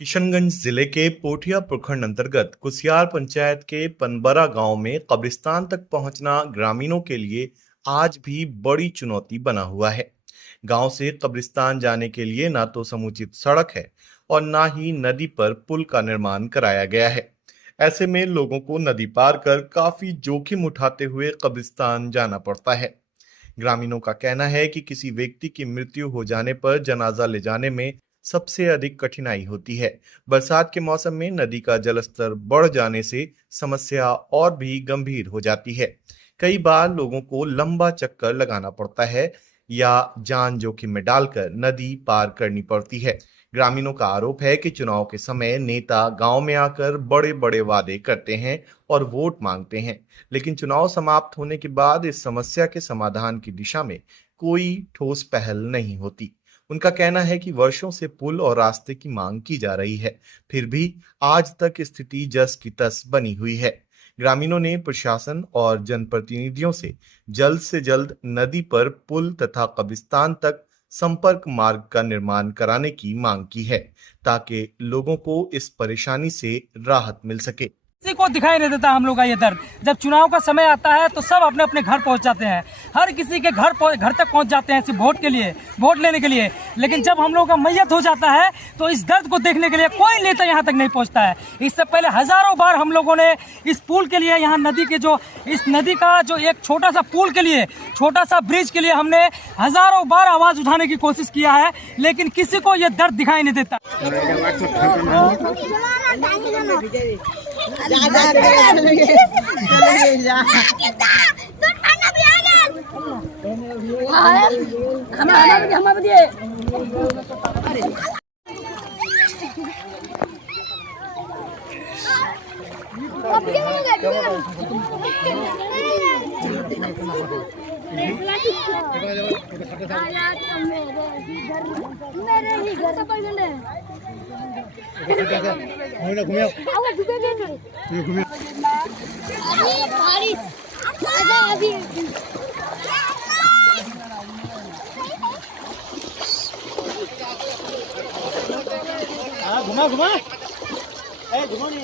किशनगंज जिले के पोठिया प्रखंड अंतर्गत कुसियार पंचायत के पनबरा गांव में कब्रिस्तान तक पहुंचना ग्रामीणों के लिए आज भी बड़ी चुनौती बना हुआ है। गांव से कब्रिस्तान जाने के लिए ना तो समुचित सड़क है और ना ही नदी पर पुल का निर्माण कराया गया है। ऐसे में लोगों को नदी पार कर काफी जोखिम उठाते हुए कब्रिस्तान जाना पड़ता है। ग्रामीणों का कहना है कि किसी व्यक्ति की मृत्यु हो जाने पर जनाजा ले जाने में सबसे अधिक कठिनाई होती है। बरसात के मौसम में नदी का जलस्तर बढ़ जाने से समस्या और भी गंभीर हो जाती है। कई बार लोगों को लंबा चक्कर लगाना पड़ता है या जान जोखिम में डालकर नदी पार करनी पड़ती है। ग्रामीणों का आरोप है कि चुनाव के समय नेता गांव में आकर बड़े बड़े वादे करते हैं और वोट मांगते हैं, लेकिन चुनाव समाप्त होने के बाद इस समस्या के समाधान की दिशा में कोई ठोस पहल नहीं होती। उनका कहना है कि वर्षों से पुल और रास्ते की मांग की जा रही है, फिर भी आज तक स्थिति जस की तस बनी हुई है। ग्रामीणों ने प्रशासन और जनप्रतिनिधियों से जल्द नदी पर पुल तथा कब्रिस्तान तक संपर्क मार्ग का निर्माण कराने की मांग की है, ताकि लोगों को इस परेशानी से राहत मिल सके। किसी को दिखाई नहीं देता हम लोग का ये दर्द। जब चुनाव का समय आता है तो सब अपने अपने घर पहुंच जाते हैं, हर किसी के घर तक पहुंच जाते हैं सिर्फ वोट के लिए, वोट लेने के लिए। लेकिन जब हम लोग का मैयत हो जाता है तो इस दर्द को देखने के लिए कोई नेता यहाँ तक नहीं पहुंचता है। इससे पहले हजारों बार हम लोगों ने इस पुल के लिए, यहाँ नदी के जो इस नदी का जो एक छोटा सा पुल के लिए, छोटा सा ब्रिज के लिए हमने हजारों बार आवाज उठाने की कोशिश किया है, लेकिन किसी को ये दर्द दिखाई नहीं देता। मेरे ही घर से पड़ गए घुमा घुमा घूम